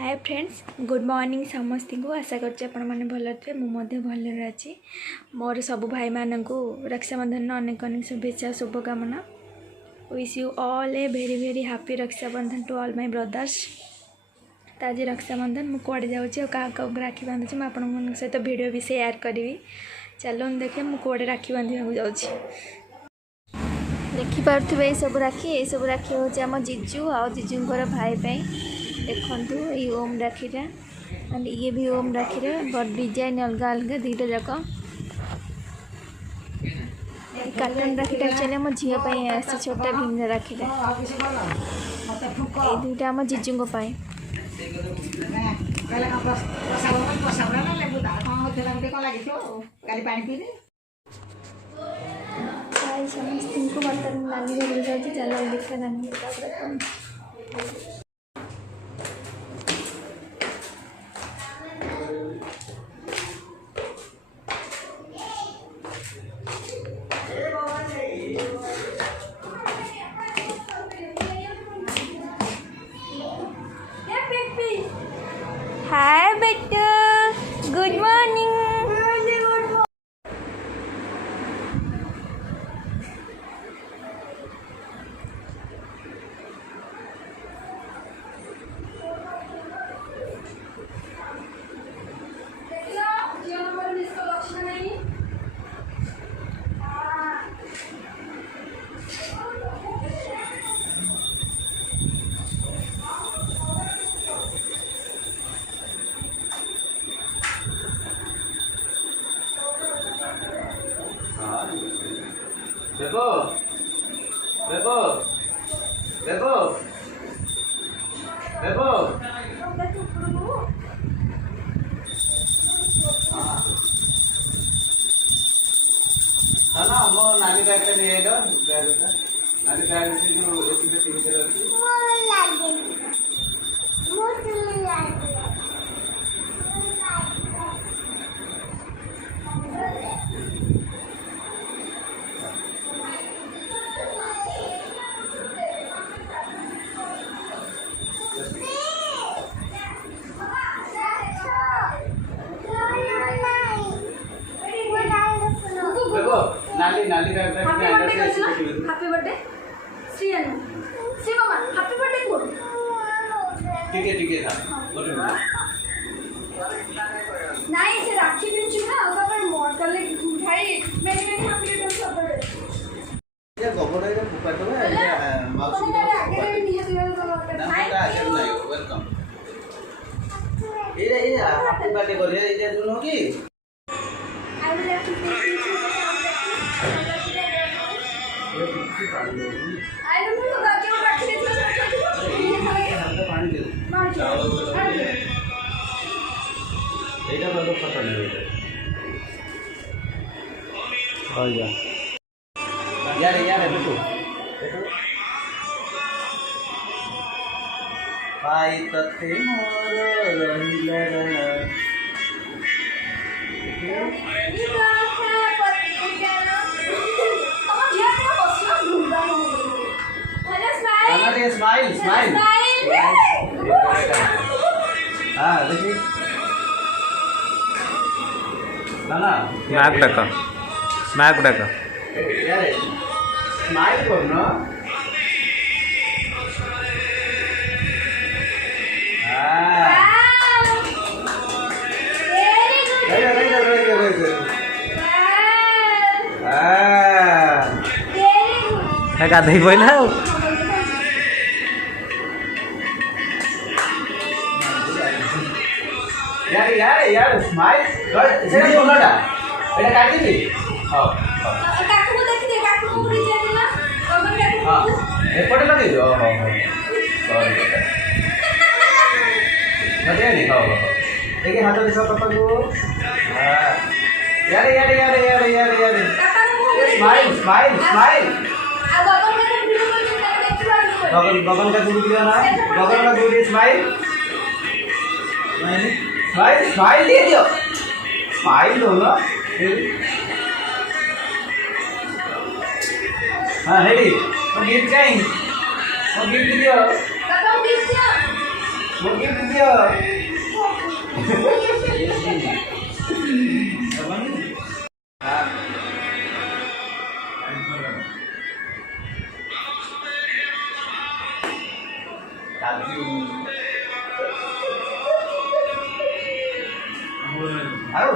Hi friends good morning समस्त को आशा करछि आपण माने भल थे मुझे भल अच्छी मोर सब भाई मानू रक्षाबंधन अनेक अनेक शुभेच्छा शुभकामना wish you all a very very happy Rakshabandhan to all my brothers. तो आज रक्षाबंधन मुझे कड़े जाऊँगी क्या राखी बांधुची मुझे सहित वीडियो भी शेयर करी। चलो देखे मुझे कड़े राखी बांधा जाऊँगी। देखिपे ये सब राखी हूँ आम जीजू आ जीजूर भाई पे देखु ये ओम राखीटा एंड ये भी ओम राखी बट डिजाइन अलग अलग दुईटा जाक कार्टून राखीटा एक्चुअली आम झील आसी छोटा भिन्न राखीटा ये दुईटा आम जीजू समस्त को बर्तन नानी घर जाऊँगी। चलो देखा नानी हाय बेटा गुड मॉर्निंग। देखो देखो देखो देखो ना मो नानी बैग ले आइलो नानी बैग से जो एसी पे टीवी चला रही मोर लागे नाली नाली का हैप्पी बर्थडे श्री अनु श्री मामा हैप्पी बर्थडे को ठीक है था गुड नहीं से राखी भी चुना और पर मोर कर ले भाई मैंने हैप्पी बर्थडे सब ये गोबर है बुका तो है माउस की आगे नहीं है वेलकम ये हैप्पी बर्थडे को ये दोनों की I will have to I don't know that you रख पानी दे एटा तो पता नहीं आ जा यार बेटू पाई तते मोर रहिला स्माइल स्माइल हाँ देखिए ना स्मैक डाका यार स्माइल करना गाधई पहला यार स्माइल सेटा बोलना एटा काटी दे हां काकू को देख दे काकू को पूरी दे देना कमर काकू हां एपटे लगे दो हां सॉरी मजे नहीं खाओ देखिए हाथ दिखा पापा को हां यार स्माइल बगल का दूर दिया ना बगल का दूर स्माइल स्माइल दे दियो स्माइल दो ना हाँ हेडी वो गिफ्ट कहीं वो गिफ्ट दियो ମୋ gift ଦିଅ। ଆଉ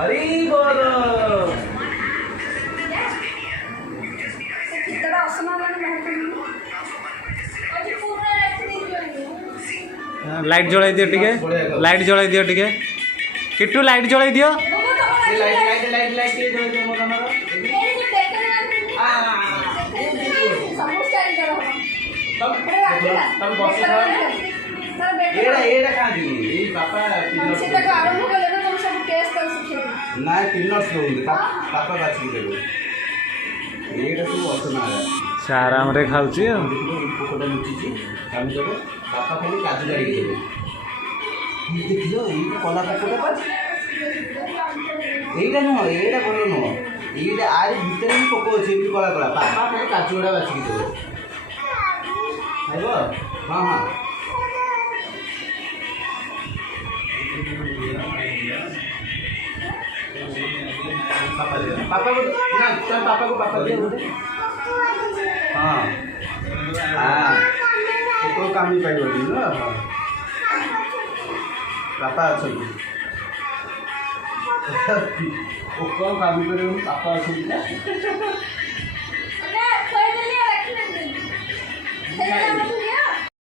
हरी बोल लाइट जलाई दियो टिके लाइट जलाई दियो टिके किट्टू लाइट जलाई दियो लाइट लाइट लाइट लाइट के दो दो मोरा मारो तब बस एड़ा का दी ए पापा सेटा को आरंभ कले ना तुम सब टेस्ट कर सिखे ना पिलर्स होंगे पापा बाची देबो एड़ा सब असना है से आराम रे खाउची कोकोटा लुचिची काम देबो पापा खाली काजू गाड़ी देबो देखियो ई कोला कोकोटा पर एड़ा नो एड़ा कोन नो एड़ा आरे भीतर ही कोको अछि एमती कोला कोला पापा खाली काजू गाड़ा बाची देबो आइबो हां हां पापा को ना तुम पापा को पापा दिया बोले हाँ हाँ तो काम नहीं पाई बोली ना पापा अच्छा वो कौन काम नहीं करे पापा अच्छा ना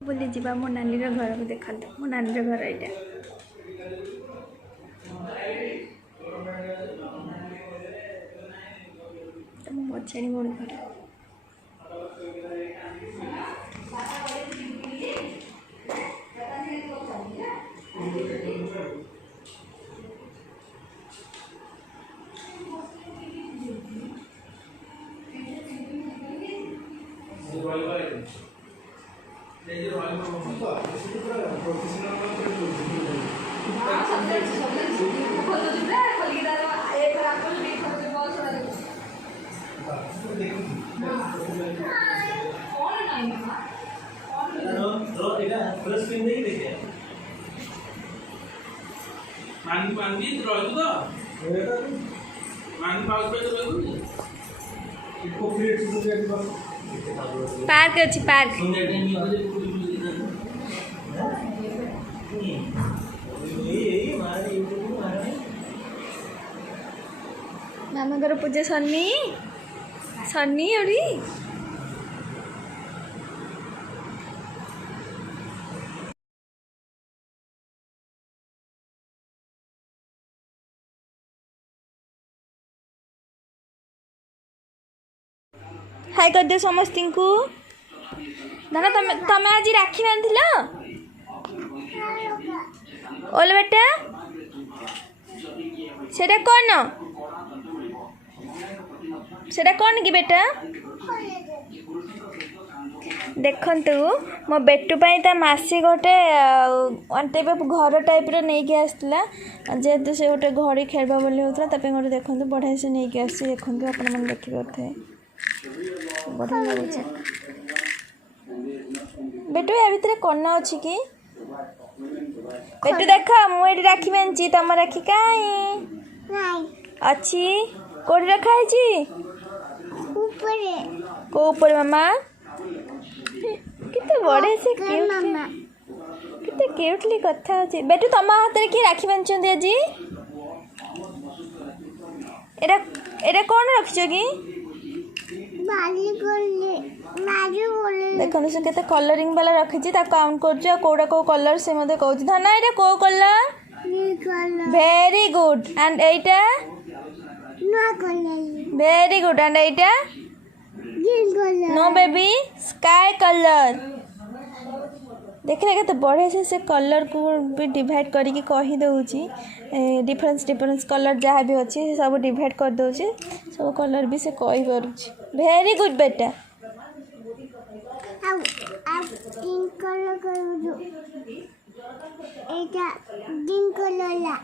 बोली जीवा मो नानी रो घर को देखा मो नानी रो घर एटा मछाणी मोड़ घर पार्क अच्छी पार्क मामा पूजा सन्नी सन्नी अड़ी हाय कर दे समस्त को दाना तमें आज राखी बांधिल ओल बेटा सेटा कौन कि बेटा देखंतु मो बेटू पाई ता मासी गोटे अंटेबे घर टाइप रो नहीं के आसला जेहेतु से गोटे घड़ी खेलबा बोली होतला तपे गोटे देखंतु बढ़िया से नहीं के आसी देखंतु अपन मन देखि करथे बढ़िया लागुचे बेटू या भितर कोना अछि कि बेटू देख मु एठी राखी बेंची तम राखी काई नाही अछि कोडी रखा है जी ऊपर को ऊपर मामा कितने बड़े से क्यूट मामा कितने क्यूटली कथा अछि बेटू तम हाथ रे की राखी बेंचन दे जी एरा एरा कोन रखियो की बाली कोले माजू बोले देखो से केते कलरिंग वाला रखी छी ता काउंट कर जो कोडा को कलर से मते कहू धना एटा को कलर वेरी गुड एंड एटा नो कलर वेरी गुड एंड एटा नो बेबी स्काई कलर देखिले केते बढ़िया से कलर को भी डिवाइड करके कही दउची डिफरेंस कलर जहाँ भी अच्छी सब डिवाइड कर दउची सब कलर भी से कही करूची वेरी गुड बेटा पिंक कलर करू एटा ग्रीन कलर ला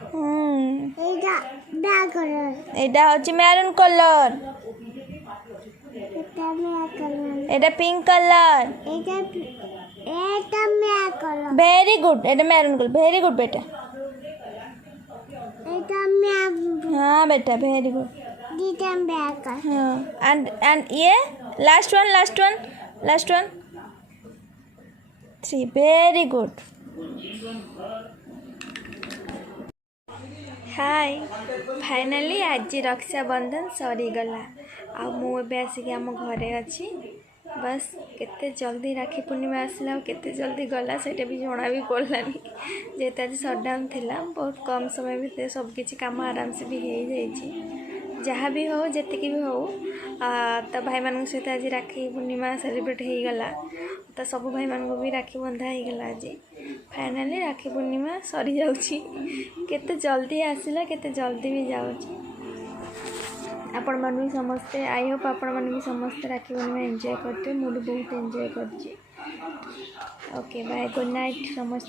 एटा ब्लैक कलर एटा होची मैरून कलर एटा ब्लैक कलर एटा पिंक कलर एटा एटा ब्लैक कलर वेरी गुड एटा मैरून कलर वेरी गुड बेटा एटा ब्लैक हाँ बेटा वेरी गुड एटा ब्लैक कलर हाँ एंड ये लास्ट वन 3 वेरी गुड हाय finally आज रक्षाबंधन सरीगला आ मुझे आसिक आम घरे अच्छी बस केते जल्दी राखी पूर्णिमा आसला केते जल्दी गला सेटा भी जना भी पड़लानी जेहेतु आज सटडाउन थिला बहुत कम समय भितर सबकिछि काम आराम से भी हो जाइए जहाँ भी हो जीक भी हो तो भाई मान सहित आज राखी पूर्णिमा सेलिब्रेट हो गला तो सब भाई मान भी राखी बंधा हो गला आज फाइनली राखी पूर्णिमा सरी जाउछि केते जल्दी आसला केते जल्दी भी जाउछि आपण मन भी समस्ते आई होप आपण मन भी समस्ते राखी पूर्णिमा एंजॉय करते मुझे बहुत एंजॉय कर ओके बाय गुड नाइट समस्त।